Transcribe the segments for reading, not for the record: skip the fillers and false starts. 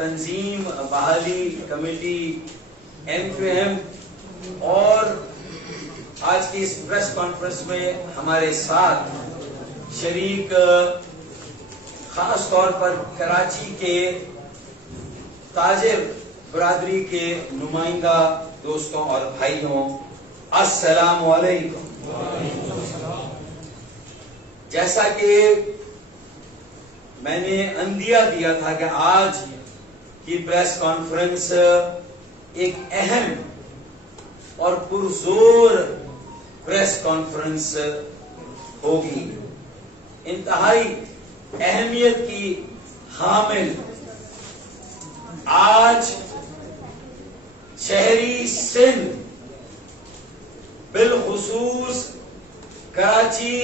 تنظیم بحالی committee M2M اور آج کی اس پریس کانفرنس میں ہمارے ساتھ شریک خاص طور پر کراچی کے تاجر برادری کے نمائندہ دوستوں اور بھائیوں، السلام علیکم۔ جیسا کہ میں نے عندیہ دیا تھا کہ آج کی پریس کانفرنس ایک اہم اور پرزور پریس کانفرنس ہوگی، انتہائی اہمیت کی حامل۔ آج شہری سندھ بالخصوص کراچی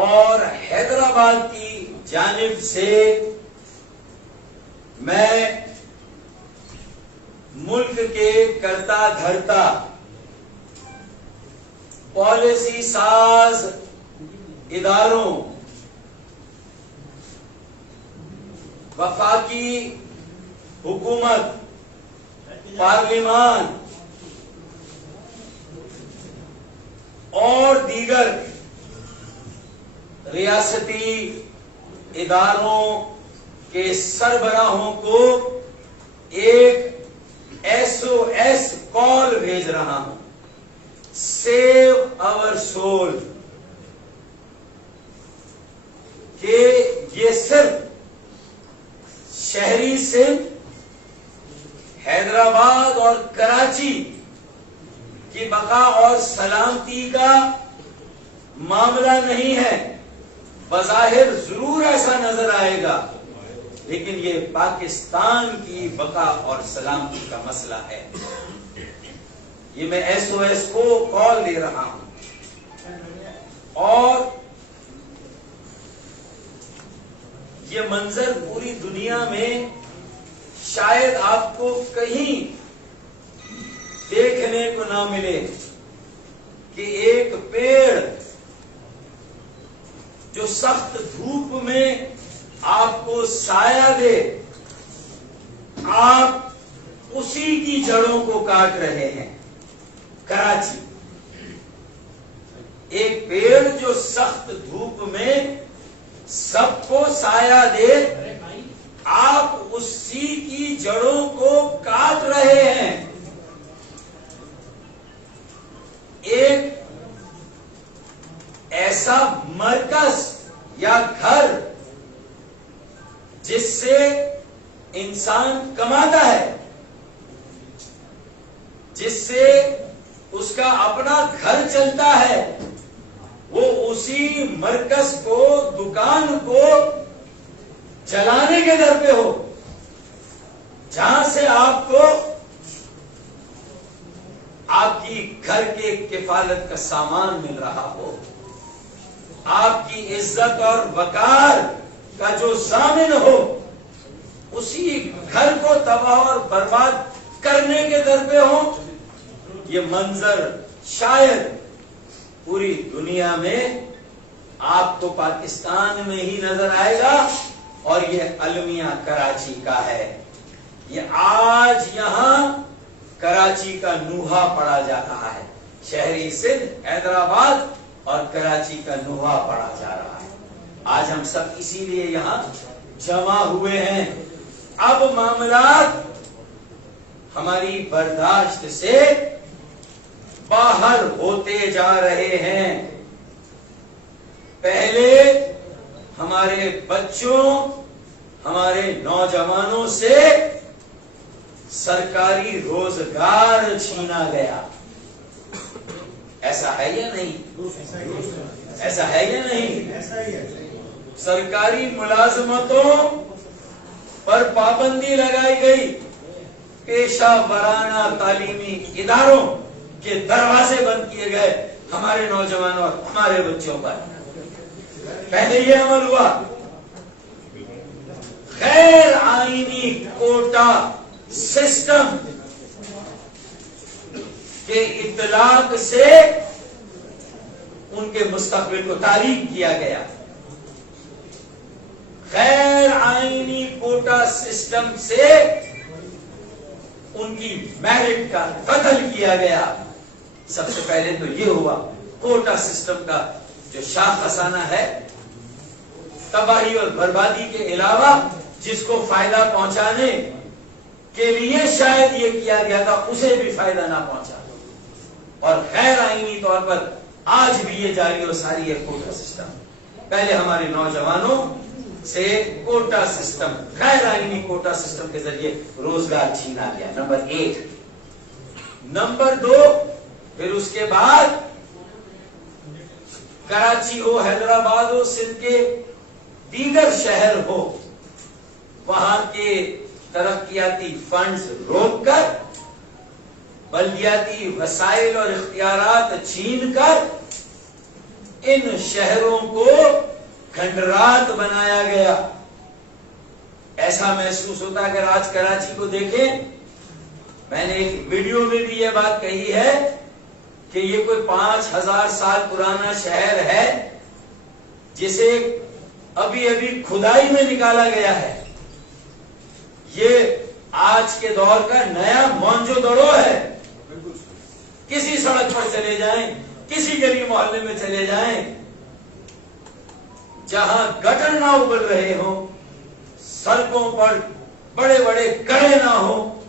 اور حیدرآباد کی جانب سے میں ملک کے کرتا دھرتا پالیسی ساز اداروں، وفاقی حکومت، پارلیمان اور دیگر ریاستی اداروں کے سربراہوں کو ایک SOS کال بھیج رہا ہوں، سیو آور سول، کہ یہ صرف شہری سندھ، حیدرآباد اور کراچی کی بقا اور سلامتی کا معاملہ نہیں ہے۔ بظاہر ضرور ایسا نظر آئے گا، لیکن یہ پاکستان کی بقا اور سلامتی کا مسئلہ ہے۔ یہ میں SOS کو کال دے رہا ہوں، اور یہ منظر پوری دنیا میں شاید آپ کو کہیں دیکھنے کو نہ ملے کہ ایک پیڑ جو سخت دھوپ میں آپ کو سایہ دے، آپ اسی کی جڑوں کو کاٹ رہے ہیں۔ کراچی ایک پیڑ جو سخت دھوپ میں سب کو سایہ دے، آپ اسی کی جڑوں کو کاٹ رہے ہیں۔ ایک ایسا مرکز یا گھر جس سے انسان کماتا ہے، جس سے اس کا اپنا گھر چلتا ہے، وہ اسی مرکز کو، دکان کو چلانے کے در پہ ہو، جہاں سے آپ کو آپ کی گھر کے کفالت کا سامان مل رہا ہو، آپ کی عزت اور وقار کا جو ضامن ہو، اسی گھر کو تباہ اور برباد کرنے کے در پہ ہو۔ یہ منظر شاید پوری دنیا میں آپ کو پاکستان میں ہی نظر آئے گا، اور یہ المیہ کراچی کا ہے۔ یہ آج یہاں کراچی کا نوحہ پڑا جا رہا ہے، شہری سندھ، حیدرآباد اور کراچی کا نوحہ پڑا جا رہا ہے۔ آج ہم سب اسی لیے یہاں جمع ہوئے ہیں۔ اب معاملات ہماری برداشت سے باہر ہوتے جا رہے ہیں۔ پہلے ہمارے بچوں، ہمارے نوجوانوں سے سرکاری روزگار چھینا گیا۔ ایسا ہے یا نہیں؟ ایسا ہے یا نہیں؟ سرکاری ملازمتوں پر پابندی لگائی گئی، پیشہ ورانہ تعلیمی اداروں کے دروازے بند کیے گئے ہمارے نوجوانوں اور ہمارے بچوں پر۔ پہلے یہ عمل ہوا۔ غیر آئینی کوٹا سسٹم کے اطلاق سے ان کے مستقبل کو تاریک کیا گیا۔ غیر آئینی کوٹا سسٹم سے ان کی میرٹ کا قتل کیا گیا. سب سے پہلے تو یہ ہوا کوٹا سسٹم کا جو شاخسانہ ہے تباہی اور بربادی کے علاوہ جس کو فائدہ پہنچانے کے لیے شاید یہ کیا گیا تھا اسے بھی فائدہ نہ پہنچا, اور غیر آئینی طور پر آج بھی یہ جاری و ساری ہے کوٹا سسٹم. پہلے ہمارے نوجوانوں سے کوٹا سسٹم, غیر آئینی کوٹا سسٹم کے ذریعے روزگار چھینا گیا. نمبر 1. نمبر 2, پھر اس کے بعد کراچی ہو, حیدرآباد ہو, سندھ کے دیگر شہر ہو, وہاں کے ترقیاتی فنڈز روک کر بلدیاتی وسائل اور اختیارات چھین کر ان شہروں کو کھنڈرات بنایا گیا. ایسا محسوس ہوتا ہے اگر آج کراچی کو دیکھیں, میں نے ایک ویڈیو میں بھی یہ بات کہی ہے کہ یہ کوئی 5000 سال پرانا شہر ہے جسے ابھی ابھی کھدائی میں نکالا گیا ہے. یہ آج کے دور کا نیا مونجو دڑو ہے. کسی سڑک پر چلے جائیں, کسی گلی محلے میں چلے جائیں, جہاں گٹر نہ ابل رہے ہوں, سڑکوں پر بڑے بڑے گڑھے نہ ہوں,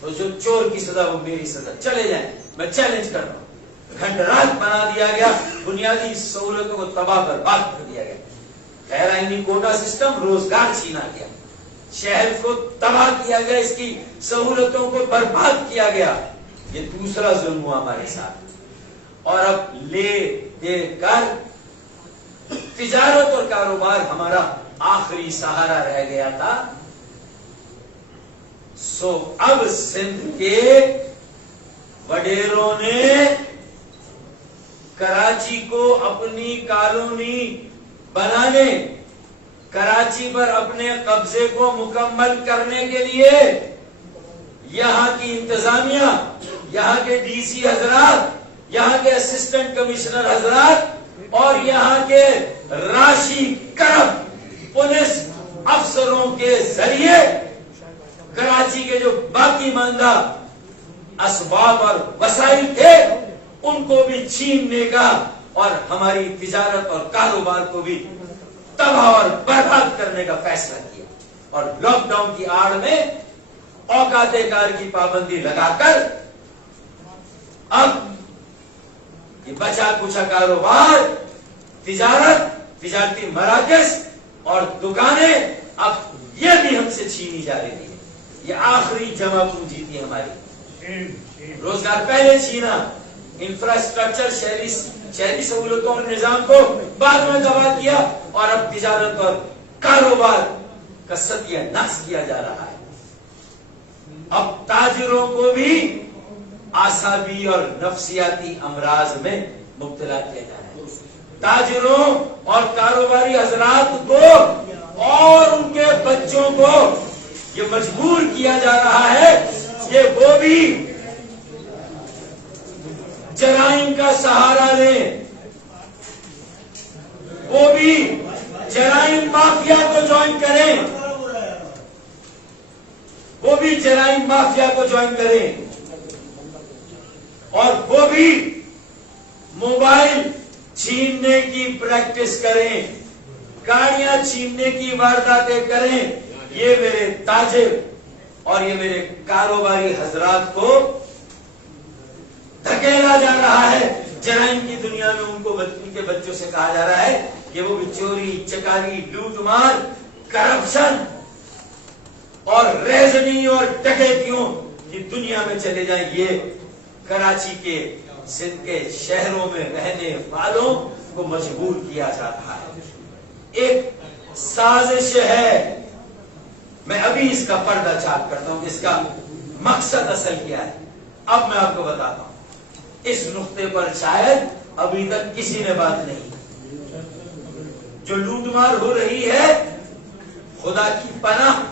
تو جو چور کی سزا وہ میری سزا. چلے جائیں, میں چیلنج کر رہا ہوں. کھنڈرات بنا دیا گیا, بنیادی سہولتوں کو تباہ برباد کر دیا گیا. غیر آئینی کوٹا سسٹم, روزگار چھینا گیا, شہر کو تباہ کیا گیا, اس کی سہولتوں کو برباد کیا گیا. یہ دوسرا ظلم ہوا ہمارے ساتھ. اور اب لے دے کر تجارت اور کاروبار ہمارا آخری سہارا رہ گیا تھا. سو اب سندھ کے وڈیروں نے کراچی کو اپنی کالونی بنانے, کراچی پر اپنے قبضے کو مکمل کرنے کے لیے یہاں کی انتظامیہ, یہاں کے ڈی سی حضرات, یہاں کے اسسٹنٹ کمشنر حضرات اور یہاں کے راشی کرب پولیس افسروں کے ذریعے کراچی کے جو باقی ماندہ اسباب اور وسائل تھے ان کو بھی چھیننے کا اور ہماری تجارت اور کاروبار کو بھی تباہ اور برباد کرنے کا فیصلہ کیا. اور لاک ڈاؤن کی آڑ میں اوقات کار کی پابندی لگا کر اب یہ بچا کچا کاروبار, تجارت, تجارتی مراکز اور دکانیں اب یہ بھی ہم سے چھینی جا رہی ہے. یہ آخری جمع پونجی تھی ہماری. روزگار پہلے چھینا, انفراسٹرکچر, شہری سہولتوں اور نظام کو بعد میں تباہ کیا, اور اب تجارت اور کاروبار کا ستیہ ناش کیا جا رہا ہے. اب تاجروں کو بھی اعصابی اور نفسیاتی امراض میں مبتلا کیا جا رہا ہے. تاجروں اور کاروباری حضرات کو اور ان کے بچوں کو یہ مجبور کیا جا رہا ہے کہ وہ بھی جرائم کا سہارا لیں, وہ بھی جرائم مافیا کو جوائن کریں, وہ بھی جرائم مافیا کو جوائن کریں, اور وہ بھی موبائل چھیننے کی پریکٹس کریں, گاڑیاں چھیننے کی وارداتیں کریں. یہ میرے تاجر اور یہ میرے کاروباری حضرات کو دھکیلا جا رہا ہے. جرائم کی دنیا میں ان کو ان کے بچوں سے کہا جا رہا ہے کہ وہ بھی چوری, چکاری, لوٹ مار, کرپشن اور ریزنی اور ڈکیتیوں کی دنیا میں چلے جائیں. یہ کراچی کے, سندھ کے شہروں میں رہنے والوں کو مجبور کیا جا رہا ہے. ایک سازش ہے. میں ابھی اس کا پردہ چاک کرتا ہوں, اس کا مقصد اصل کیا ہے اب میں آپ کو بتاتا ہوں. اس نقطے پر شاید ابھی تک کسی نے بات نہیں. جو لوٹ مار ہو رہی ہے, خدا کی پناہ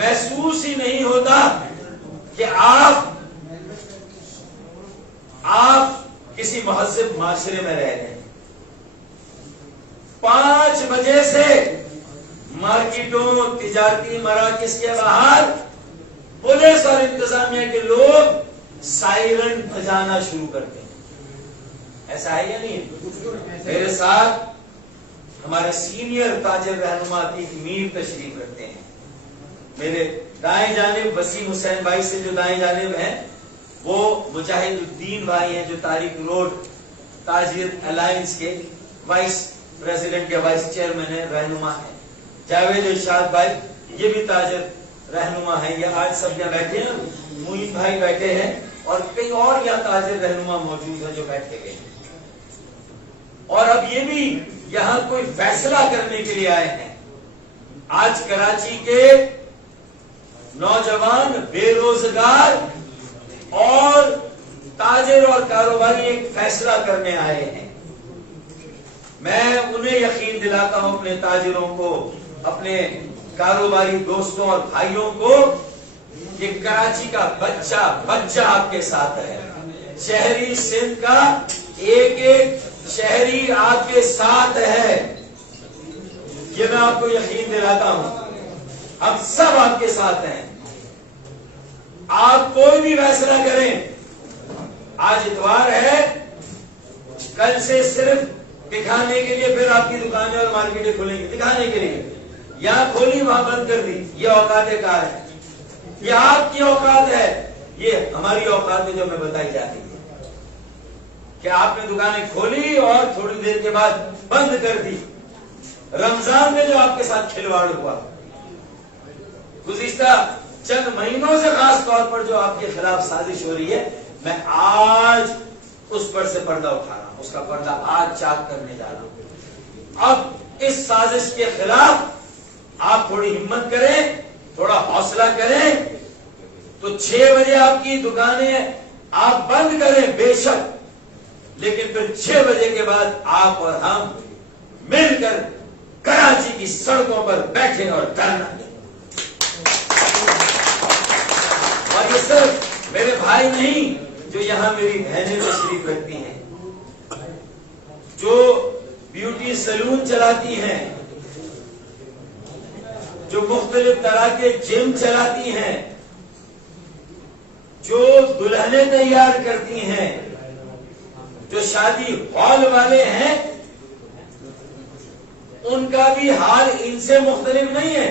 محسوس ہی نہیں ہوتا کہ آپ کسی مہذب معاشرے میں رہ رہے ہیں. 5 بجے سے مارکیٹوں تجارتی مراکز کے باہر پولیس اور انتظامیہ کے لوگ سائرن بجانا شروع کرتے ہیں. ایسا ہے یا نہیں؟ میرے ساتھ ہمارے سینئر تاجر رہنما عتیق میر تشریف رکھتے ہیں. میرے دائیں جانب وسیم حسین بھائی سے جو دائیں جانب ہیں وہ مجاہد الدین بھائی ہیں جو تاریخ روڈ تاجر الائنس کے وائس پریزیڈنٹ کے وائس چیئرمین ہیں، رہنما ہیں. جاوید ارشاد بھائی یہ بھی تاجر رہنما ہیں. یہ آج سب یہاں بیٹھے ہیں. معین بھائی بیٹھے ہیں اور کئی اور یہاں تاجر رہنما موجود ہیں جو بیٹھے گئے ہیں. اور اب یہ بھی یہاں کوئی فیصلہ کرنے کے لیے آئے ہیں. آج کراچی کے نوجوان بے روزگار اور تاجر اور کاروباری ایک فیصلہ کرنے آئے ہیں. میں انہیں یقین دلاتا ہوں، اپنے تاجروں کو، اپنے کاروباری دوستوں اور بھائیوں کو، کہ کراچی کا بچہ آپ کے ساتھ ہے. شہری سندھ کا ایک ایک شہری آپ کے ساتھ ہے. یہ میں آپ کو یقین دلاتا ہوں. ہم سب آپ کے ساتھ ہیں. آپ کوئی بھی فیصلہ کریں. آج اتوار ہے، کل سے صرف دکھانے کے لیے پھر آپ کی دکانیں اور مارکیٹیں کھلیں گی. دکھانے کے لیے یہاں کھولی وہاں بند کر دی. یہ اوقات کار ہے، یہ آپ کی اوقات ہے، یہ ہماری اوقات ہے جو ہمیں بتائی جاتی ہے کہ آپ نے دکانیں کھولی اور تھوڑی دیر کے بعد بند کر دی. رمضان میں جو آپ کے ساتھ کھلواڑ ہوا، گزشتہ چند مہینوں سے خاص طور پر جو آپ کے خلاف سازش ہو رہی ہے، میں آج اس پر سے پردہ اٹھا رہا ہوں. اس کا پردہ آج چاک کرنے جا رہا ہوں. اب اس سازش کے خلاف آپ تھوڑی ہمت کریں، تھوڑا حوصلہ کریں تو 6 بجے آپ کی دکانیں آپ بند کریں بے شک، لیکن پھر 6 بجے کے بعد آپ اور ہم مل کر کراچی کی سڑکوں پر بیٹھے اور دھرنا دیں. اور یہ صرف میرے بھائی نہیں، جو یہاں میری بہنیں تشریف رکھتی ہیں، جو بیوٹی سیلون چلاتی ہیں، جو مختلف طرح کے جم چلاتی ہیں، جو دلہنیں تیار کرتی ہیں، جو شادی ہال والے ہیں، ان کا بھی حال ان سے مختلف نہیں ہے.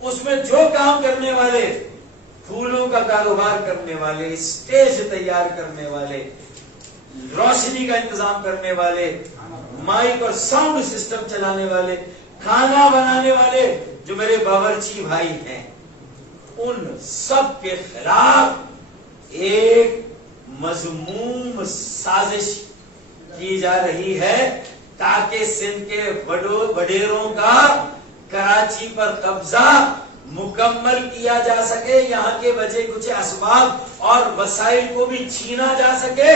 اس میں جو کام کرنے والے، پھولوں کا کاروبار کرنے والے، اسٹیج تیار کرنے والے، روشنی کا انتظام کرنے والے، مائک اور ساؤنڈ سسٹم چلانے والے، کھانا بنانے والے، جو میرے باورچی بھائی ہیں، ان سب کے خلاف ایک مذموم سازش کی جا رہی ہے تاکہ سندھ کے وڈیروں کا کراچی پر قبضہ مکمل کیا جا سکے، یہاں کے بچے کچھ اسباب اور وسائل کو بھی چھینا جا سکے،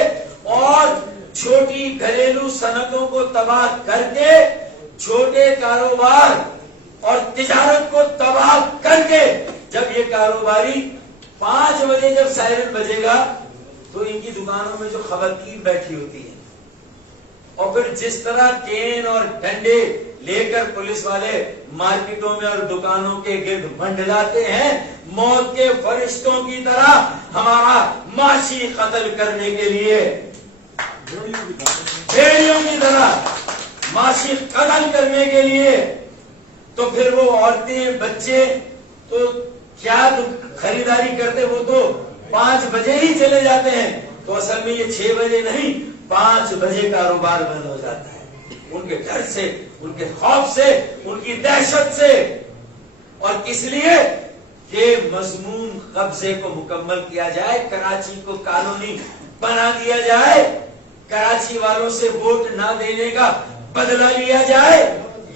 اور چھوٹی گھریلو صنعتوں کو تباہ کر کے، چھوٹے کاروبار اور تجارت کو تباہ کر کے، جب یہ کاروباری 5 بجے جب سائرن بجے گا تو ان کی دکانوں میں جو خواتین بیٹھی ہوتی ہیں، اور پھر جس طرح کین اور ڈنڈے لے کر پولیس والے مارکیٹوں میں اور دکانوں کے گرد منڈلاتے ہیں، موت کے فرشتوں کی طرح ہمارا معاشی قتل کرنے کے لیے، بھیڑیوں کی طرح معاشی قتل کرنے کے لیے، تو پھر وہ عورتیں بچے تو کیا خریداری کرتے، وہ تو 5 بجے ہی چلے جاتے ہیں. تو اصل میں یہ 6 بجے نہیں، 5 بجے کاروبار بند ہو جاتا ہے، ان کے ڈر سے، ان کے خوف سے، ان کی دہشت سے. اور اس لیے کہ مضمون قبضے کو مکمل کیا جائے، کراچی کو کالونی بنا دیا جائے، کراچی والوں سے ووٹ نہ دینے کا بدلہ لیا جائے،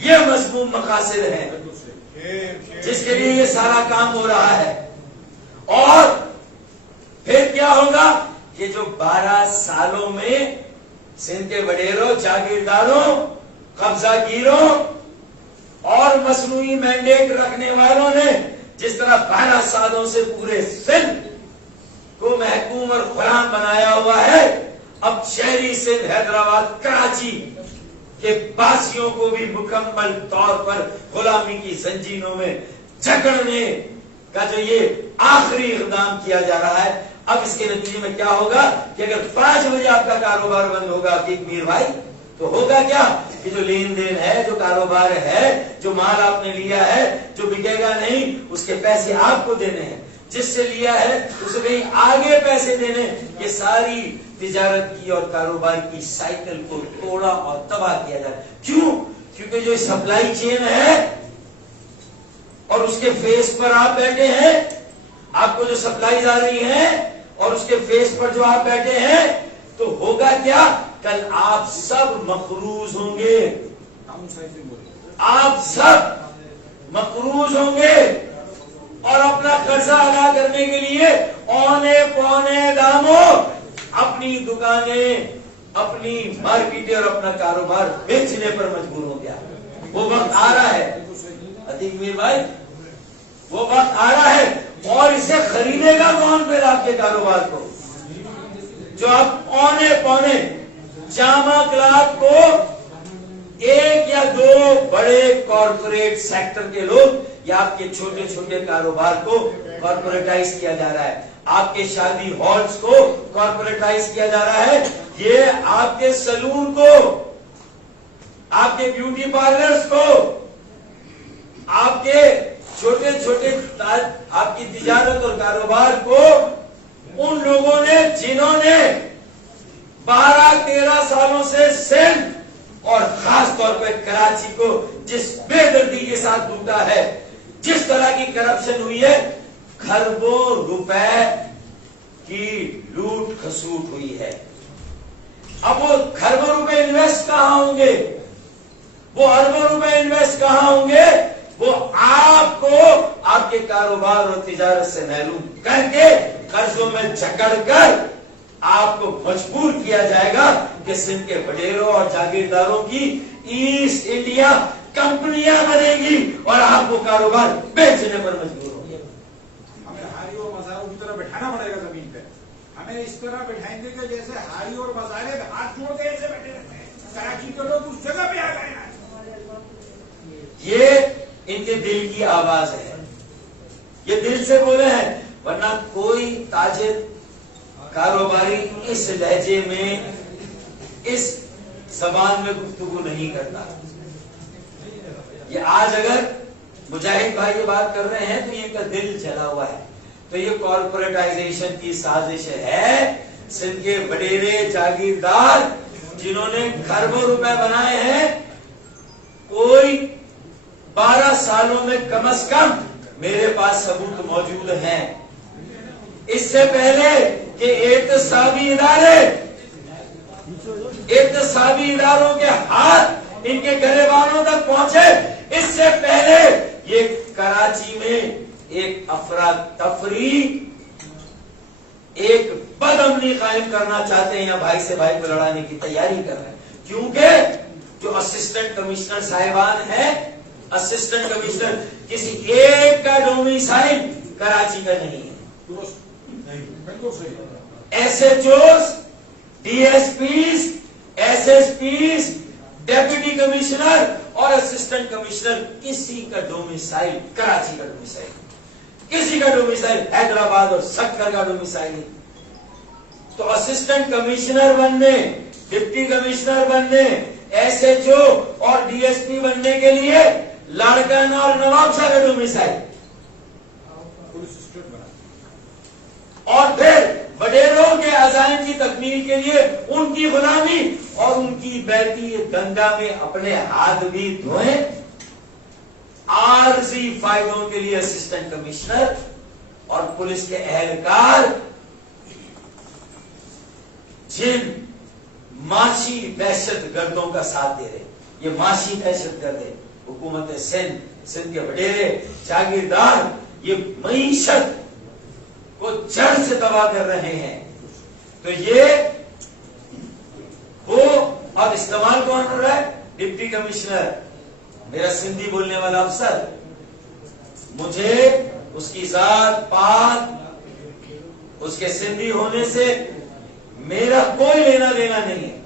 یہ مضمون مقاصد ہیں جس کے لیے یہ سارا کام ہو رہا ہے. اور پھر کیا ہوگا کہ جو 12 سالوں میں سندھ کے وڈیروں، جاگیرداروں، قبضہ گیروں اور مصنوعی مینڈیٹ رکھنے والوں نے جس طرح 12 سالوں سے پورے سندھ کو محکوم اور غلام بنایا ہوا ہے، اب شہری سندھ، حیدرآباد، کراچی کہ باسیوں کو بھی مکمل طور پر غلامی کی زنجیروں میں جکڑنے کا جو یہ آخری اقدام کیا جا رہا ہے، اب اس کے نتیجے میں کیا ہوگا کہ اگر 5 بجے آپ کا کاروبار بند ہوگا میر بھائی، تو ہوگا کیا کہ جو لین دین ہے، جو کاروبار ہے، جو مال آپ نے لیا ہے، جو بکے گا نہیں، اس کے پیسے آپ کو دینے ہیں، جس سے لیا ہے اسے کہیں آگے پیسے دینے، یہ ساری تجارت کی اور کاروبار کی سائیکل کو توڑا اور تباہ کیا جائے۔ کیوں؟ کیونکہ جو سپلائی چین ہے اور اس کے فیس پر آپ بیٹھے ہیں، آپ کو جو سپلائیز آ رہی ہیں اور اس کے فیس پر جو آپ بیٹھے ہیں، تو ہوگا کیا؟ کل آپ سب مقروض ہوں گے، آپ سب مقروض ہوں گے اور اپنا قرضہ ادا کرنے کے لیے اونے پونے داموں اپنی دکانیں، اپنی مارکیٹیں اور اپنا کاروبار بیچنے پر مجبور ہو گیا۔ وہ وقت آ رہا ہے عتیق میر بھائی، وہ وقت آ رہا ہے، اور اسے خریدے گا کون پھر آپ کے کاروبار کو؟ جو آپ اونے پونے جامع کلاتھ کو 1 یا 2 بڑے کارپوریٹ سیکٹر کے لوگ، یا آپ کے چھوٹے چھوٹے کاروبار کو کارپوریٹائز کیا جا رہا ہے، آپ کے شادی ہالز کو کارپوریٹائز کیا جا رہا ہے، یہ آپ کے سلون کو، آپ کے بیوٹی پارلرز کو، آپ کے چھوٹے چھوٹے آپ کی تجارت اور کاروبار کو ان لوگوں نے جنہوں نے 12-13 سالوں سے سندھ اور خاص طور پہ کراچی کو جس بے دردی کے ساتھ لوٹا ہے، جس طرح کی کرپشن ہوئی ہے، کھربوں روپے کی لوٹ کھسوٹ ہوئی ہے۔ اب وہ کھربوں روپے انویسٹ کہاں ہوں گے؟ وہ اربوں روپے انویسٹ کہاں ہوں گے؟ وہ آپ کو آپ کے کاروبار اور تجارت سے محروم کر کے قرضوں میں جکڑ کر آپ کو مجبور کیا جائے گا کہ سندھ کے وڈیروں اور جاگیرداروں کی ایسٹ انڈیا کمپنیاں بنے گی اور آپ کو کاروبار بیچنے پر مجبور ہوں گے۔ ہمیں ہاری اور مزاروں کی طرح بٹھانا پڑے گا زمین پہ، ہمیں اس طرح بٹھائیں گے کہ جیسے ہاری اور مزارے ہاتھ جوڑ کے ایسے بیٹھے رہتے ہیں، کراچی کے لوگ اس جگہ پہ آ گئے ہیں۔ یہ ان کے دل کی آواز ہے، یہ دل سے بولے ہیں، ورنہ کوئی تاجر کاروباری اس لہجے میں، اس زبان میں گفتگو نہیں کرتا۔ یہ آج اگر مجاہد بھائی یہ بات کر رہے ہیں تو یہ ان کا دل جلا ہوا ہے، تو یہ کارپوریٹائزیشن کی سازش ہے۔ سندھ کے وڈیرے جاگیردار جنہوں نے کھربوں روپے بنائے ہیں، کوئی 12 سالوں میں کم از کم میرے پاس ثبوت موجود ہیں، اس سے پہلے کہ احتسابی اداروں کے ہاتھ ان کے گریبانوں تک پہنچے، اس سے پہلے یہ کراچی میں ایک افراتفری، ایک بد امنی قائم کرنا چاہتے ہیں، یا بھائی سے بھائی کو لڑانے کی تیاری کر رہے ہیں، کیونکہ جو اسسٹنٹ کمشنر صاحبان ہیں، اسسٹنٹ کمشنر کسی ایک کا ڈومیسائل کراچی کا نہیں ہے۔ S H Os, D S Ps, S S Ps, deputy commissioner اور اسسٹنٹ کمشنر، کسی کا ڈومیسائل کراچی کا ڈومیسائل، کسی کا ڈومیسائل حیدرآباد اور سکر کا ڈومیسائل نہیں۔ تو اسسٹنٹ کمشنر بننے، ڈپٹی کمشنر بننے، ایس ایچ او اور ڈی ایس پی بننے کے لیے لاڑکانہ اور نواب شاہ کا ڈومیسائل، اور پھر وڈیروں کے عزائم کی تکمیل کے لیے ان کی غلامی اور ان کی بیعتی گنگا میں اپنے ہاتھ بھی دھوئیں۔ عارضی فائدوں کے لیے اسسٹنٹ کمشنر اور پولیس کے اہلکار جن معاشی دہشت گردوں کا ساتھ دے رہے، یہ معاشی دہشت گرد ہے۔ حکومت سندھ کے وڈیرے جاگیردار یہ معیشت کو جڑ سے تباہ کر رہے ہیں، تو یہ وہ، اور استعمال کون کر رہا ہے؟ ڈپٹی کمشنر، میرا سندھی بولنے والا افسر، مجھے اس کی ذات پات، اس کے سندھی ہونے سے میرا کوئی لینا دینا نہیں ہے،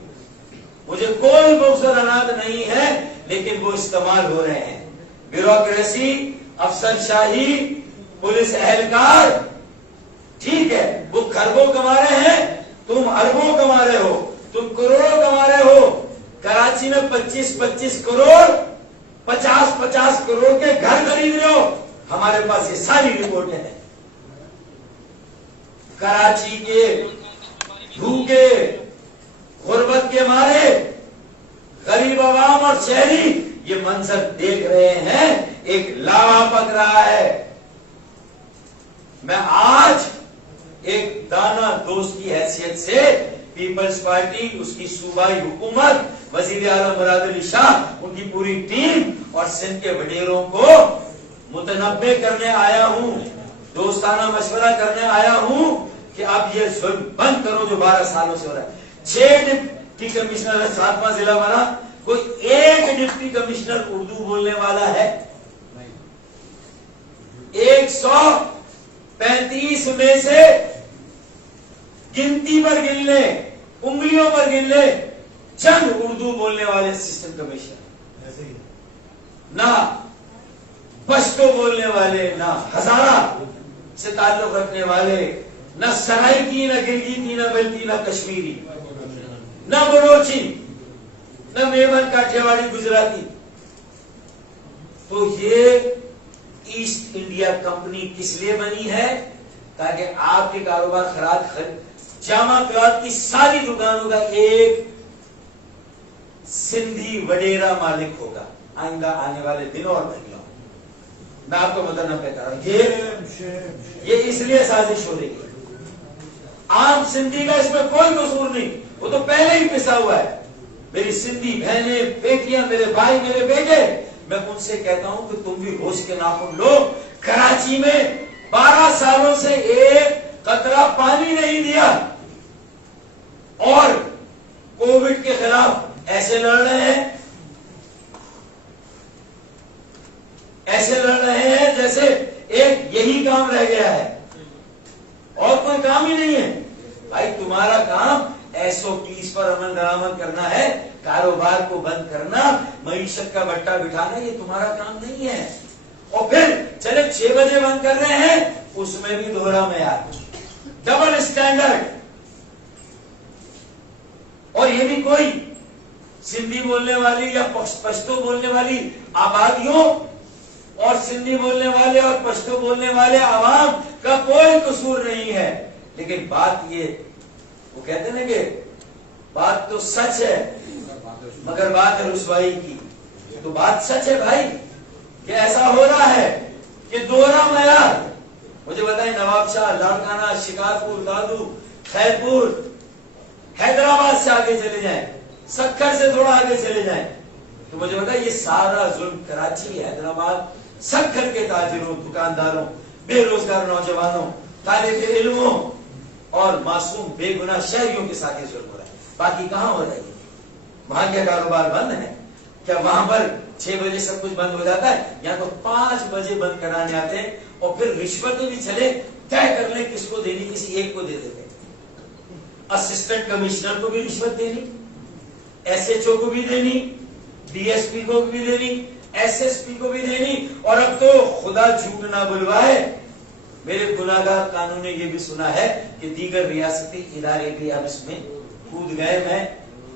مجھے کوئی بغض اور عناد نہیں ہے، لیکن وہ استعمال ہو رہے ہیں. بیوروکریسی، افسر شاہی، پولیس اہلکار، ٹھیک ہے، وہ کھربوں کما رہے ہیں، تم اربوں کما رہے ہو، تم کروڑوں کما رہے ہو. کراچی میں 25-25 کروڑ 50-50 کروڑ کے گھر خرید رہے ہو. ہمارے پاس یہ ساری رپورٹیں ہیں. کراچی کے بھوکے، غربت کے مارے غریب عوام اور شہری یہ منظر دیکھ رہے ہیں. ایک لاوا پک رہا ہے. میں آج ایک دانا دوست کی حیثیت سے پیپلز پارٹی، اس کی صوبائی حکومت، وزیر اعظم مراد علی شاہ، ان کی پوری ٹیم اور سندھ کے وڈیروں کو متنبع کرنے آیا ہوں، دوستانہ مشورہ کرنے آیا ہوں کہ اب یہ ظلم بند کرو جو 12 سالوں سے ہو رہا ہے. 6 ڈپٹی کمشنر، 7واں ضلع بنا، کوئی ایک ڈپٹی کمشنر اردو بولنے والا ہے؟ 135 میں سے گنتی پر گن لے، انگلیوں پر گن لے چند اردو بولنے والے اسسٹنٹ کمشنر. نہ پشتو بولنے والے، نہ ہزارہ سے تعلق رکھنے والے، نہ سرائکی، نہ گلگیتی، نہ بلتی، نہ کشمیری، نہ بلوچی، نہ میمن، کاٹھیاواڑی، گجراتی. تو یہ ایسٹ انڈیا کمپنی کس لیے بنی ہے؟ تاکہ آپ کے کاروبار خراب، جامع کلاتھ کی ساری دکانوں کا ایک سندھی وڈیرا مالک ہوگا آئندہ آنے والے دنوں اور مہینوں. میں آپ کو بتانا پہتا ہوں یہ اس لیے سازش ہو رہی ہے. عام سندھی کا اس میں کوئی قصور نہیں، وہ تو پہلے ہی پسا ہوا ہے. میری سندھی بہنیں، بیٹیاں، میرے بھائی، میرے بیٹے، میں ان سے کہتا ہوں کہ تم بھی ہوش کے ناخن لو. کراچی میں 12 سالوں سے ایک قطرہ پانی نہیں دیا اور کووڈ کے خلاف ایسے لڑ رہے ہیں، ایسے لڑ رہے ہیں جیسے ایک یہی کام رہ گیا ہے اور کوئی کام ہی نہیں ہے. بھائی تمہارا کام SOPs پر عمل درآمد کرنا ہے، کاروبار کو بند کرنا، معیشت کا بٹا بٹھانا، یہ تمہارا کام نہیں ہے. اور پھر چلے 6 بجے بند کر رہے ہیں، اس میں بھی دوہرا معیار، ڈبل اسٹینڈرڈ. اور یہ بھی کوئی سندھی بولنے والی یا پشتو بولنے والی آبادیوں اور سندھی بولنے والے اور پشتو بولنے والے عوام کا کوئی قصور نہیں ہے. لیکن بات یہ، وہ کہتے ہیں کہ بات تو سچ ہے مگر بات ہے رسوائی کی. تو بات سچ ہے بھائی کہ ایسا ہو رہا ہے کہ دوہرا معیار. مجھے بتائیں، نواب شاہ، لاڑکانہ، شکارپور، دادو، خیرپور، حیدرآباد سے آگے چلے جائیں، سکھر سے تھوڑا آگے چلے جائیں، تو مجھے بتائیں یہ سارا ظلم کراچی، حیدرآباد، سکھر کے تاجروں، دکانداروں، بے روزگار نوجوانوں، طالب علموں اور معصوم بے گناہ شہریوں کے ساتھ یہ ظلم ہو رہا ہے. باقی کہاں ہو رہا ہے؟ وہاں کیا کاروبار بند ہے؟ کیا وہاں پر 6 بجے سب کچھ بند ہو جاتا ہے؟ یہاں تو 5 بجے بند کرانے آتے ہیں اور پھر رشوت بھی چلے طے کر لیں کس کو دینی، کسی ایک کو دے دیتے ہیں. اسسٹنٹ کمشنر کو بھی رشوت دینی، SHO کو بھی دینی، DSP کو بھی دینی، SSP کو بھی دینی. اور اب تو خدا جھوٹ نہ بلوائے، میرے گناہگار قانون نے یہ بھی سنا ہے کہ دیگر ریاستی ادارے بھی اب اس میں کود گئے. میں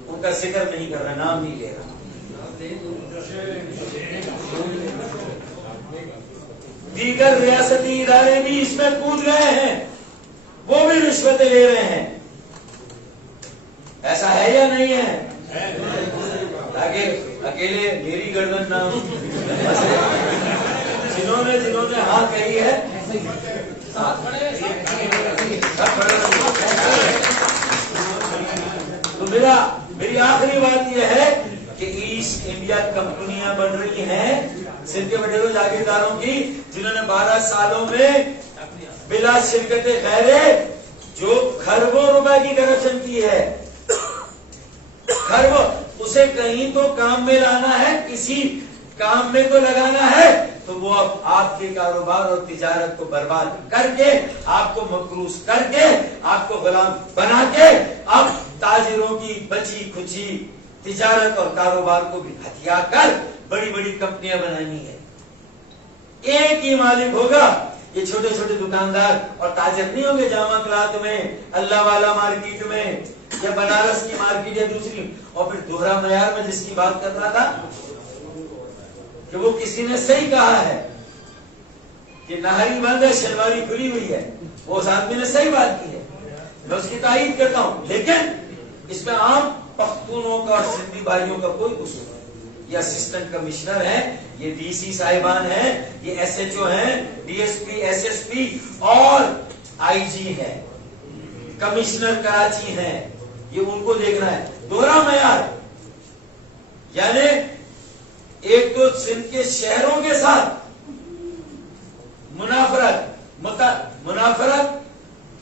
ان کا ذکر نہیں کر رہا، نام نہیں لے رہا. دیگر ریاستی ادارے بھی اس میں کود گئے ہیں، وہ بھی رشوتیں لے رہے ہیں. ایسا ہے یا نہیں ہے؟ تاکہ اکیلے میری گردن نہ ہو. جنہوں نے ہاں کہی ہے، تو میری آخری بات یہ ہے کہ ایسٹ انڈیا کمپنیاں بن رہی ہیں سندھ کے وڈیروں جاگیرداروں کی، جنہوں نے 12 سالوں میں بلا شرکت خیرے جو کھربوں روپے کی کرپشن کی ہے. کھربوں، اسے کہیں تو کام میں لانا ہے، کسی کام میں تو لگانا ہے، تو وہ اب آپ کے کاروبار اور تجارت کو برباد کر کے، آپ کو مقروض کر کے، آپ کو غلام بنا کے، اب تاجروں کی بچی کھچی تجارت اور کاروبار کو بھی ہتھیا کر بڑی بڑی کمپنیاں بنانی ہے. ایک ہی مالک ہوگا. یہ چھوٹے چھوٹے دکاندار اور تاجر نہیں ہوں گے جامع کلاتھ میں, اللہ والا مارکیٹ میں, یا بنارس کی مارکیٹ یا دوسری. اور پھر دوہرا معیار میں جس کی بات کر رہا تھا کہ وہ کسی نے صحیح کہا ہے کہ نہاری بند ہے شلواری کھلی ہوئی ہے, وہ اس آدمی نے صحیح بات کی ہے, میں اس کی تائید کرتا ہوں. لیکن اس میں عام پختونوں کا اور سندھی بھائیوں کا کوئی قصور نہیں. یہ اسسٹنٹ کمشنر ہیں, یہ ڈی سی صاحبان ہیں, یہ ایس ایچ او ہیں, D S P, S S P اور آئی جی ہیں, کمشنر کراچی ہیں, یہ ان کو دیکھنا ہے. دوہرا معیار یعنی ایک تو سندھ کے شہروں کے ساتھ منافرت,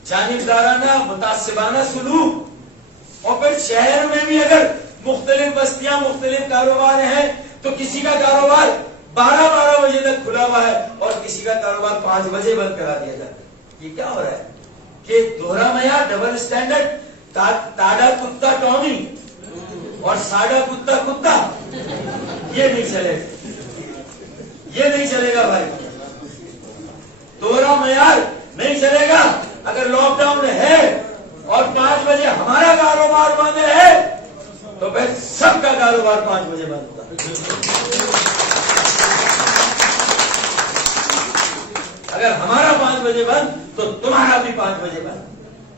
جانبدارانہ, متعصبانہ سلوک, اور پھر شہر میں بھی اگر مختلف بستیاں, مختلف کاروبار ہیں تو کسی کا کاروبار 12 بجے تک کھلا ہوا ہے اور کسی کا کاروبار 5 بجے بند کرا دیا جاتا ہے. یہ کیا ہو رہا ہے کہ دوہرا معیار, ڈبل اسٹینڈرڈ. تاڑا کتا ٹامی اور ساڑا کتا کتا, یہ نہیں چلے گا, یہ نہیں چلے گا بھائی. دوہرا معیار نہیں چلے گا. اگر لاک ڈاؤن ہے اور 5 بجے ہمارا کاروبار بند ہے تو پھر سب کا کاروبار 5 بجے بند ہوگا. اگر ہمارا 5 بجے بند تو تمہارا بھی 5 بجے بند.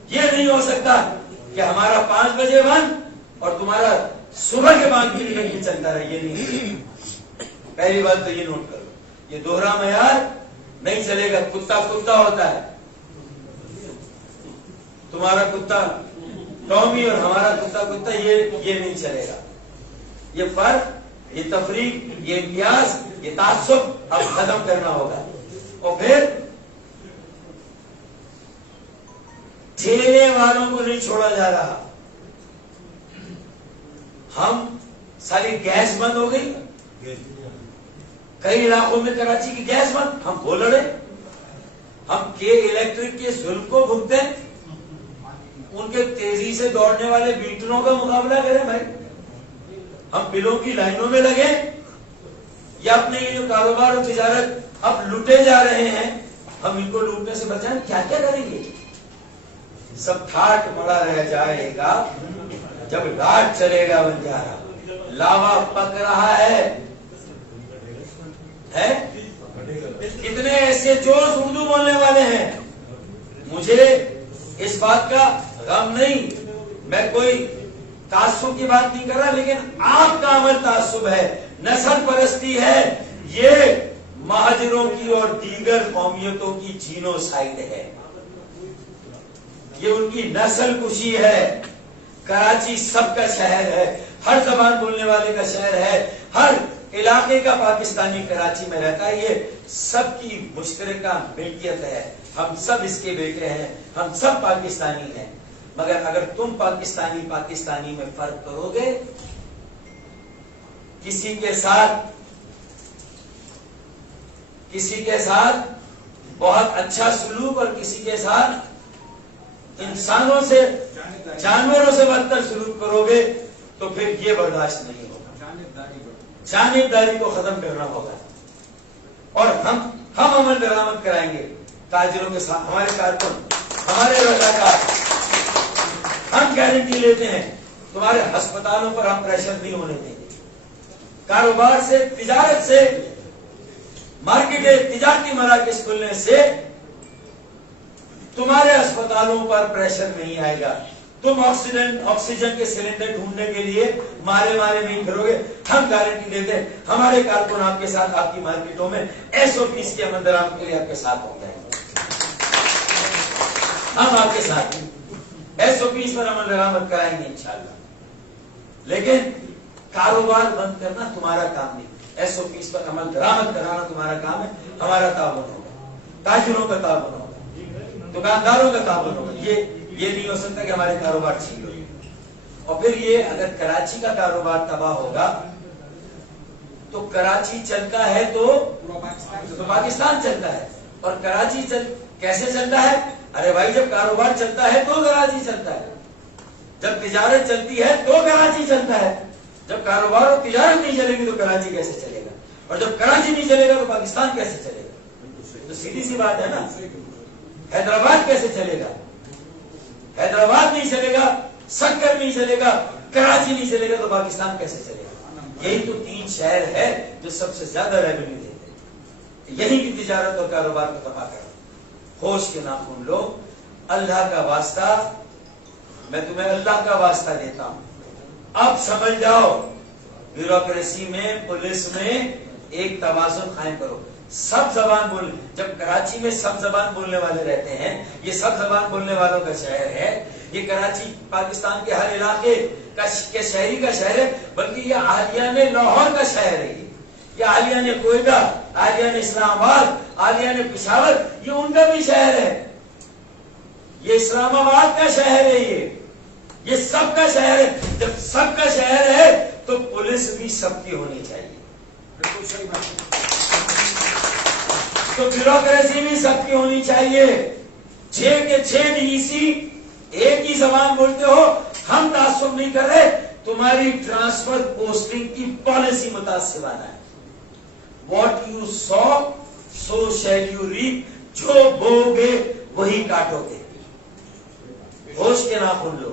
یہ نہیں ہو سکتا کہ ہمارا 5 بجے بند اور تمہارا صبح کے بعد بھی نہیں چلتا رہے. یہ نہیں. پہلی بات تو یہ نوٹ کرو, یہ دوہرا معیار نہیں چلے گا. کتا کتا ہوتا ہے, تمہارا کتا ٹامی اور ہمارا کتا کتا, یہ نہیں چلے گا. یہ فرق, یہ تفریق, یہ امتیاز, یہ تعصب اب ختم کرنا ہوگا. اور پھر ٹھیلے والوں کو نہیں چھوڑا جا رہا. ہم ساری گیس بند ہو گئی, کئی علاقوں میں کراچی کی گیس بند, ہم بول رہے. ہم کے الیکٹرک کے ظلم کو بھگتے ہیں, ان کے تیزی سے دوڑنے والے میٹروں کا مقابلہ کریں بھائی. ہم بلوں کی لائنوں میں لگے یا اپنے یہ جو کاروبار اور تجارت اب لوٹے جا رہے ہیں, ہم ان کو لوٹنے سے بچائیں. کیا کیا کریں گے؟ سب ٹھاٹ پڑا رہ جائے گا جب لاٹ چلے گا بنجارا. لاوا پک رہا ہے. کتنے ایسے جوش اردو بولنے والے ہیں, مجھے اس بات کا غم نہیں, میں کوئی تعصب کی بات نہیں کر رہا, لیکن آپ کا عمل تعصب ہے, نسل پرستی ہے, یہ مہاجروں کی اور دیگر قومیتوں کی جینوسائیڈ ہے, یہ ان کی نسل کشی ہے. کراچی سب کا شہر ہے, ہر زبان بولنے والے کا شہر ہے, ہر علاقے کا پاکستانی کراچی میں رہتا ہے. یہ سب کی مشترکہ ملکیت ہے, ہم سب اس کے بیٹے ہیں, ہم سب پاکستانی ہیں. مگر اگر تم پاکستانی میں فرق کرو گے, کسی کے ساتھ بہت اچھا سلوک اور کسی کے ساتھ انسانوں سے, جانوروں سے بدتر سلوک کرو گے تو پھر یہ برداشت نہیں ہوگا. جانبداری کو ختم کرنا ہوگا. اور ہم عمل درآمد کرائیں گے تاجروں کے ساتھ, ہمارے کارکن, ہمارے رضاکار. ہم گارنٹی لیتے ہیں تمہارے ہسپتالوں پر ہم پریشر نہیں ہونے دیں گے. کاروبار سے, تجارت سے, مارکیٹیں, تجارتی مراکز کھلنے سے تمہارے اسپتالوں پر پریشر نہیں آئے گا. تم آکسیجن کے سلنڈر ڈھونڈنے کے لیے مارے نہیں پھرو گے. ہم گارنٹی دیتے ہیں ہمارے کارکن آپ کے ساتھ, آپ کی مارکیٹوں میں ایس او پیز کے عمل درآمد کے لیے آپ کے ساتھ ہو جائیں گے. ہم آپ کے ساتھ ایس او پیز پر عمل درآمد کرائیں گے انشاءاللہ. لیکن کاروبار بند کرنا تمہارا کام نہیں, ایس او پیز پر عمل درآمد کرانا تمہارا کام ہے. ہمارا تعاون ہوگا, تاجروں کا تعاون ہوگا, دکانداروں کا تعاون ہوگا. یہ نہیں ہو سکتا کہ ہمارے کاروبار چھین لو. اور پھر یہ اگر کراچی کا کاروبار تباہ ہوگا تو کراچی چلتا ہے تو پاکستان چلتا ہے. اور کراچی کیسے چلتا ہے؟ ارے بھائی جب کاروبار چلتا ہے تو کراچی چلتا ہے, جب تجارت چلتی ہے تو کراچی چلتا ہے. جب کاروبار اور تجارت نہیں چلے گی تو کراچی کیسے چلے گا؟ اور جب کراچی نہیں چلے گا تو پاکستان کیسے چلے گا؟ تو سیدھی سی بات ہے نا. حیدرآباد کیسے چلے گا؟ حیدرآباد نہیں چلے گا، سکر نہیں چلے گا، کراچی نہیں چلے گا تو پاکستان کیسے چلے گا؟ یہی تو 3 شہر ہے جو سب سے زیادہ ریونیو دیتے ہیں. یہی کی تجارت اور کاروبار کو تباہ کرو. ہوش کے ناخن لو. اللہ کا واسطہ، میں تمہیں اللہ کا واسطہ دیتا ہوں، اب سمجھ جاؤ بیوروکریسی میں، پولیس میں ایک توازن قائم کرو. سب زبان بول، جب کراچی میں سب زبان بولنے والے رہتے ہیں، یہ سب زبان بولنے والوں کا شہر ہے. یہ کراچی پاکستان کے ہر علاقے کے شہری کا شہر ہے، بلکہ یہ اہلیہ نے لاہور کا شہر ہے. یہ اہلیہ نے کوئٹہ، اہلیہ نے اسلام آباد، اہلیہ نے پشاور، یہ ان کا بھی شہر ہے. یہ اسلام آباد کا شہر ہے. یہ سب کا شہر ہے. جب سب کا شہر ہے تو پولیس بھی سب کی ہونی چاہیے. بالکل صحیح بات. تو بیوروکریسی بھی سب کی ہونی چاہیے. 6 کے 6 ڈی سی ایک ہی زبان بولتے ہو. ہم تعصب نہیں کر رہے، تمہاری ٹرانسفر پوسٹنگ کی پالیسی متعصبانہ ہے. What you sow so shall you reap. جو بو گے وہی کاٹو گے. ہوش کے ناخن لو.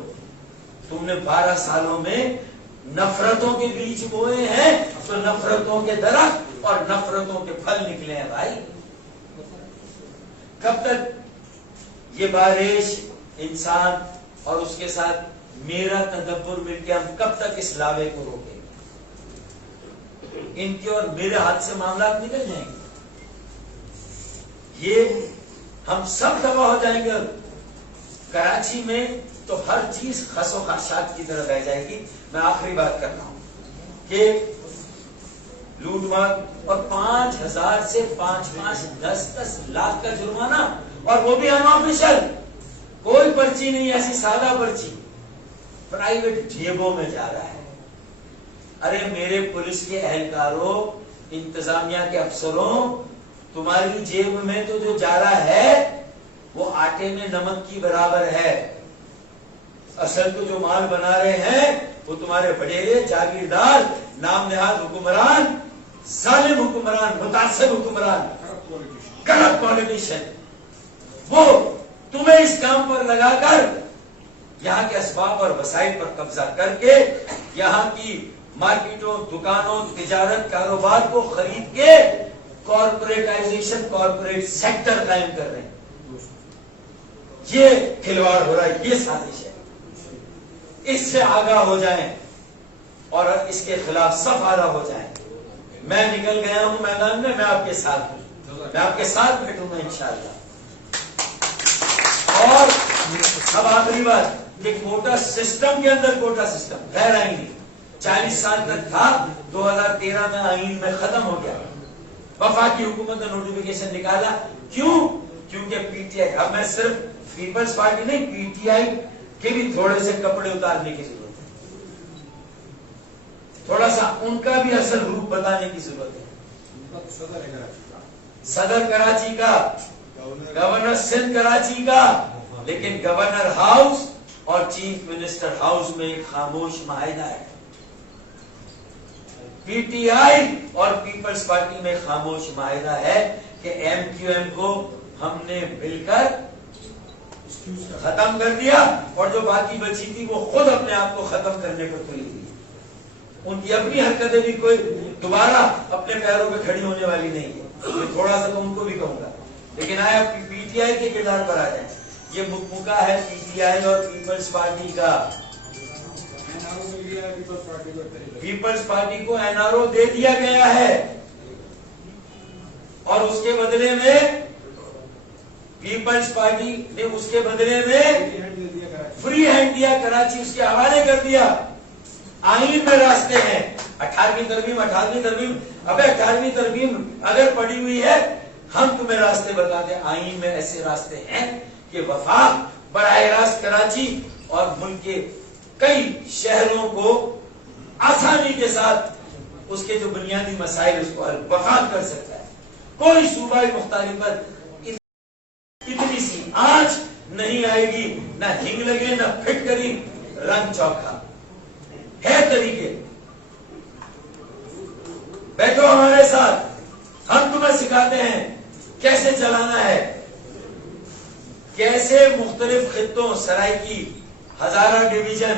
تم نے 12 سالوں میں نفرتوں کے بیچ بوئے ہیں تو نفرتوں کے درخت اور نفرتوں کے پھل نکلے ہیں بھائی. کب تک یہ بارش، انسان اور اس کے ساتھ میرا تدبر مل کے ہم کب تک اس لاوے کو روکیں گے؟ ان کے اور میرے ہاتھ سے معاملات نکل جائیں گے. یہ ہم سب تباہ ہو جائیں گے. کراچی میں تو ہر چیز خس و خاشاک کی طرح رہ جائے گی. میں آخری بات کر رہا ہوں کہ لوٹ مار اور 5,000 سے 10 لاکھ کا جرمانہ، اور وہ بھی ان آفیشل. کوئی پرچی نہیں، ایسی سادہ پرچی، پرائیویٹ جیبوں میں جا رہا ہے. ارے میرے پولیس کے اہلکاروں، انتظامیہ کے افسروں، تمہاری جیب میں تو جو جا رہا ہے وہ آٹے میں نمک کی برابر ہے. اصل تو جو مال بنا رہے ہیں وہ تمہارے بڑے جاگیردار، نام نہاد حکمران، ظالم حکمران، متعصب حکمران، کرپٹ پالیٹیشین. وہ تمہیں اس کام پر لگا کر یہاں کے اسباب اور وسائل پر قبضہ کر کے یہاں کی مارکیٹوں، دکانوں، تجارت، کاروبار کو خرید کے کارپوریٹائزیشن، کارپوریٹ سیکٹر قائم کر رہے ہیں. یہ کھلواڑ ہو رہا ہے، یہ سازش ہے. اس سے آگاہ ہو جائیں اور اس کے خلاف صف آرا ہو جائیں. میں نکل گیا ہوں میدان میں، میں آپ کے ساتھ ہوں، میں آپ کے ساتھ بیٹھوں گا انشاءاللہ. اور اب آخری بات کہ کوٹا سسٹم کے اندر، کوٹا سسٹم غیر آئینی 40 سال تک تھا، 2013 میں آئین میں ختم ہو گیا. وفاقی حکومت نے نوٹیفیکیشن نکالا. کیوں؟ کیونکہ پی ٹی آئی، اب میں صرف پیپلز پارٹی نہیں، پی ٹی آئی کے بھی تھوڑے سے کپڑے اتارنے کی ضرورت ہے. تھوڑا سا ان کا بھی اصل روپ بتانے کی ضرورت ہے. صدر کراچی کا، گورنر سندھ کراچی کا، لیکن گورنر ہاؤس اور چیف منسٹر ہاؤس میں ایک خاموش معاہدہ ہے. پی ٹی آئی اور پیپلز پارٹی میں خاموش معاہدہ ہے کہ ایم کیو ایم کو ہم نے مل کر ختم کر دیا، اور جو باقی بچی تھی وہ خود اپنے آپ کو ختم کرنے پر تلی تھی. ان کی اپنی حرکتیں بھی کوئی دوبارہ اپنے پیروں پہ کھڑی ہونے والی نہیں ہے. یہ تھوڑا سا تو ان کو بھی کہوں گا، لیکن آیا پی ٹی آئی کے کردار پر آ جائیں. یہ مکمکا ہے پی ٹی آئی اور پیپلز پارٹی کا. پیپلز پارٹی کو این آر او دے دیا گیا ہے، اور اس کے بدلے میں پیپلز پارٹی نے اس کے بدلے میں فری ہینڈ دیا، کراچی اس کے حوالے کر دیا. آئین میں راستے ہیں. 18ویں ترمیم، ابے 18ویں ترمیم اگر پڑی ہوئی ہے ہم تمہیں راستے بتا دیں. آئین میں ایسے راستے ہیں کہ وفاق براہ راست کراچی اور ملک کے کئی شہروں کو آسانی کے ساتھ اس کے جو بنیادی مسائل اس کو وفاق کر سکتا ہے. کوئی صوبہ مختلف پر اتنی سی آنچ نہیں آئے گی، نہ ہنگ لگے، نہ پھٹ کری، رنگ چوکھا ہے طریقے. بیٹھو ہمارے ساتھ، ہم تمہیں سکھاتے ہیں کیسے چلانا ہے، کیسے مختلف خطوں، سرائکی، ہزارہ ڈویژن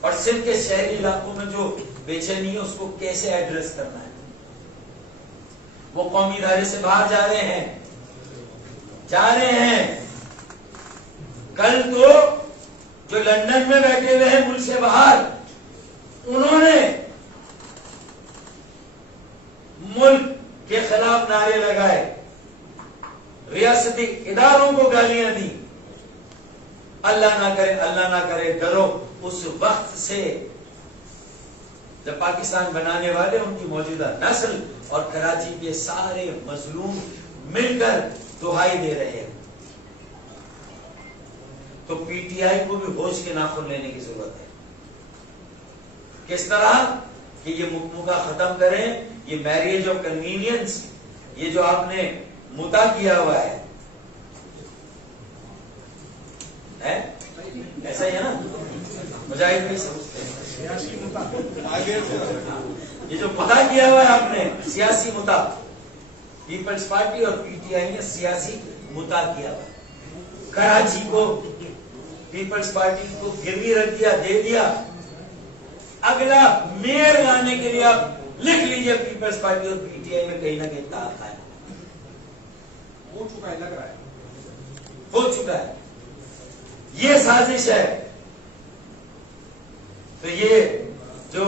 اور سندھ کے شہری علاقوں میں جو بے چینی ہے اس کو کیسے ایڈریس کرنا ہے۔ وہ قومی ادارے سے باہر جا رہے ہیں۔ کل تو جو لندن میں بیٹھے ہوئے ہیں ملک سے باہر، انہوں نے ملک کے خلاف نعرے لگائے، ریاستی اداروں کو گالیاں دی۔ اللہ نہ کرے ڈرو۔ اس وقت سے جب پاکستان بنانے والے، ان کی موجودہ نسل اور کراچی کے سارے مظلوم مل کر دہائی دے رہے ہیں، تو پی ٹی آئی کو بھی ہوش کے ناخن لینے کی ضرورت ہے۔ کس طرح کہ یہ مکمکہ ختم کریں، یہ میریج آف کنوینئنس، یہ جو آپ نے متا کیا ہوا ہے، ایسا ہی ہے نا؟ مجاہد نہیں سمجھتے یہ جو متا کیا ہوا ہے آپ نے، سیاسی متا، پیپلز پارٹی اور پی ٹی آئی نے سیاسی متا کیا ہوا ہے۔ کراچی کو پیپلز پارٹی کو گروی رکھ دیا، دے دیا۔ اگلا میئر لانے کے لیے آپ لکھ لیجئے پیپلز پارٹی اور پی ٹی آئی میں کہیں نہ کہیں تعلق ہے، ہو چکا ہے، لگ رہا ہے ہو چکا ہے۔ یہ سازش ہے۔ تو یہ جو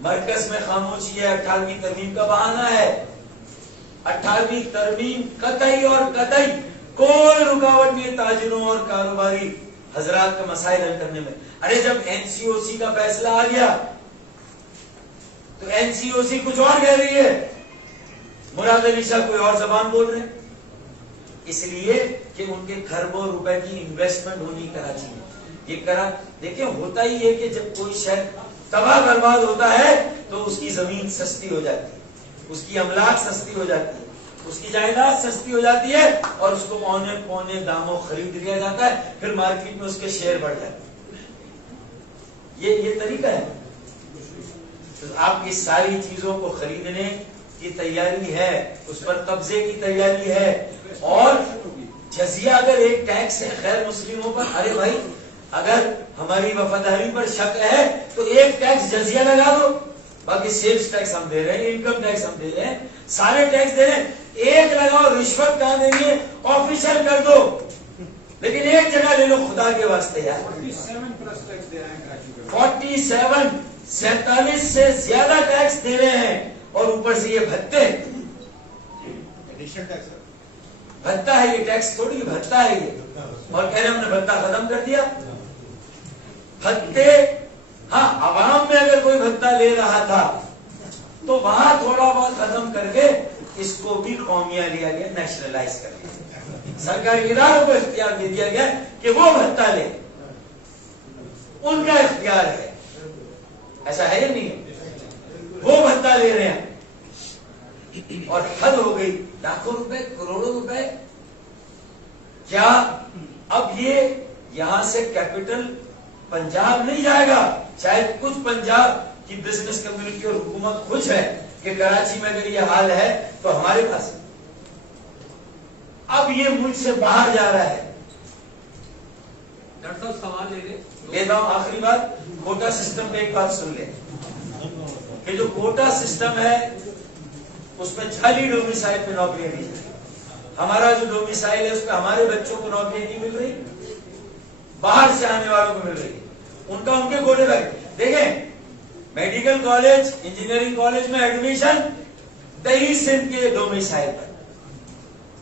مرکز میں خاموشی ہے، 18ویں ترمیم کا بہانہ ہے۔ 18ویں ترمیم قطعی اور قطعی کوئی رکاوٹ نہیں تاجروں اور کاروباری حضرات کا مسائل حل کرنے میں۔ ارے جب این سی او سی کا فیصلہ آ گیا تو این سی او سی کچھ اور کہہ رہی ہے، مراد علی شاہ کوئی اور زبان بول رہے ہیں، اس لیے کہ ان کے کھربوں روپے کی انویسٹمنٹ ہونی کراچی میں۔ یہ دیکھیں، ہوتا ہی ہے کہ جب کوئی شہر تباہ برباد ہوتا ہے تو اس کی زمین سستی ہو جاتی ہے، اس کی املاک سستی ہو جاتی ہے، اس کی جائیداد سستی ہو جاتی ہے، اور اس کو پونے داموں خرید لیا جاتا ہے، پھر مارکیٹ میں اس کے شیئر بڑھ جاتے ہیں۔ یہ طریقہ ہے۔ تو آپ کی ساری چیزوں کو خریدنے کی تیاری ہے، اس پر قبضے کی تیاری ہے، اور جزیہ اگر ایک ٹیکس ہے غیر مسلموں پر، ارے بھائی اگر ہماری وفاداری پر شک ہے تو ایک ٹیکس جزیہ لگا دو، باقی سیلز ٹیکس ہم دے رہے ہیں، انکم ٹیکس ہم دے رہے ہیں، سارے ٹیکس دے رہے ہیں، ایک لگاؤ، رشوت کہاں دینی ہے، آفیشل کر دو، لیکن ایک جگہ لے لو خدا کے واسطے یار۔ 47 سے زیادہ ٹیکس دے رہے ہیں، اور اوپر سے یہ بھتے، بھتا ہے یہ، ٹیکس تھوڑی بھتا ہے یہ، اور کہہ رہے ہم نے بھتا ختم کر دیا۔ بھتے، ہاں عوام میں اگر کوئی بھتا لے رہا تھا تو وہاں تھوڑا بہت ختم کر کے اس کو بھی قومیہ لیا گیا، نیشنلائز کر دیا، سرکاری اداروں کو اختیار دے دیا گیا کہ وہ بھتا لے، ان کا اختیار ہے، ایسا ہے یا نہیں ہے؟ وہ بھتا لے رہے ہیں، اور حد ہو گئی، لاکھوں روپے، کروڑوں روپے۔ کیا اب یہ یہاں سے کیپٹل پنجاب نہیں جائے گا؟ شاید کچھ پنجاب کی بزنس کمیونٹی اور حکومت خوش ہے کہ کراچی میں اگر یہ حال ہے تو ہمارے پاس اب یہ ملک سے باہر جا رہا ہے۔ ڈاکٹر صاحب سوال لیتا ہوں، آخری بات، کوٹا سسٹم پہ ایک بات سن لیں کہ جو کوٹا سسٹم ہے اس میں جعلی ڈومیسائل پہ نوکریاں دی جائیں۔ ہمارا جو ڈومیسائل ہے اس پہ ہمارے بچوں کو نوکری نہیں مل رہی، باہر سے آنے والوں کو مل رہی، ان کا ان کے کوٹے لگے۔ دیکھیں، میڈیکل کالج، انجینئرنگ کالج میں ایڈمیشن دہی سندھ کے ڈومیسائل پر،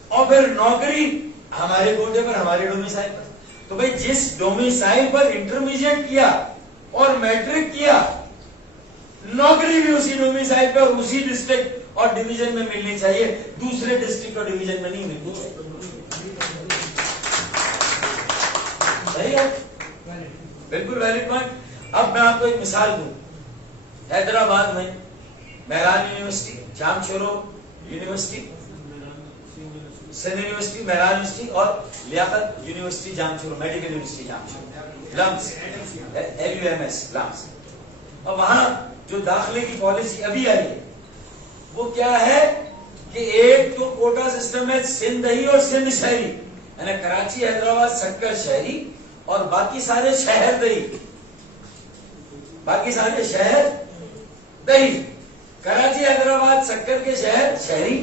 اور پھر نوکری ہمارے کوٹے پر، ہمارے ڈومیسائل پر۔ تو بھئی جس ڈومیسائل پر انٹرمیڈیٹ کیا اور میٹرک کیا، نوکری بھی اسی ڈومیسائل پر، اسی ڈسٹرکٹ اور ڈویژن میں ملنی چاہیے، دوسرے ڈسٹرکٹ اور ڈویژن میں نہیں ملنی چاہیے۔ صحیح ہے، بالکل ویلڈ پوائنٹ۔ اب میں آپ کو ایک مثال دوں، حیدرآباد میں مہران یونیورسٹی، جام Shoro university, Sindh university, Mehran university, اور لیاقت یونیورسٹی جام شورو، میڈیکل یونیورسٹی جام شورو، لمس، LUMS لمس۔ اور وہاں جو داخلے کی پالیسی ابھی آئی ہے، وہ کیا ہے کہ ایک تو کوٹا سسٹم ہے سندھ دہی اور سندھ شہری، یعنی کراچی حیدرآباد شکر شہری اور باقی سارے شہر دہی، باقی سارے شہر دہی، کراچی حیدرآباد شکر کے شہر شہری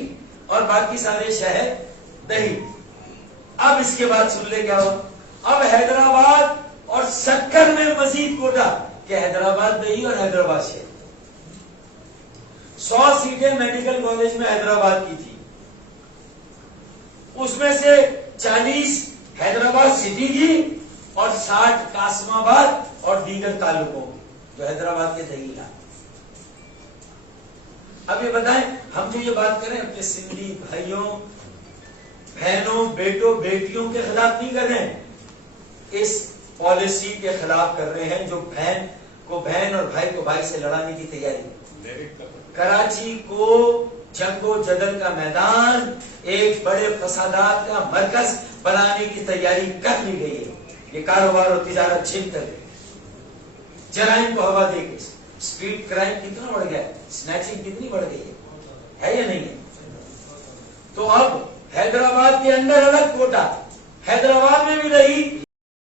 اور باقی سارے شہر دہی۔ اب اس کے بعد سن لے کیا ہو، اب حیدرآباد اور شکر میں مزید کوٹا کہ حیدرآباد دہی اور حیدرآباد شہر۔ 100 سیٹیں میڈیکل کالج میں حیدرآباد کی تھی، اس میں سے 40 حیدرآباد سٹی کی اور 60 قاسم آباد اور دیگر تعلقوں جو حیدرآباد کے دہی علاقے۔ اب یہ بتائیں، ہم جو یہ بات کریں اپنے سندھی بھائیوں بہنوں بیٹوں بیٹیوں کے خلاف نہیں کر رہے ہیں، اس پالیسی کے خلاف کر رہے ہیں جو بہن کو بہن اور بھائی کو بھائی سے لڑانے کی تیاری، کراچی کو جنگ و جدل کا میدان، ایک بڑے فسادات کا مرکز بنانے کی تیاری کر لی گئی ہے۔ یہ کاروبار اور تجارت چھین کر گئی، جرائم کو ہوا دے کے اسٹریٹ کرائم کتنا بڑھ گیا ہے، سنیچنگ کتنی بڑھ گئی ہے یا نہیں ہے؟ تو اب حیدرآباد کے اندر الگ کوٹا، حیدرآباد میں بھی دہی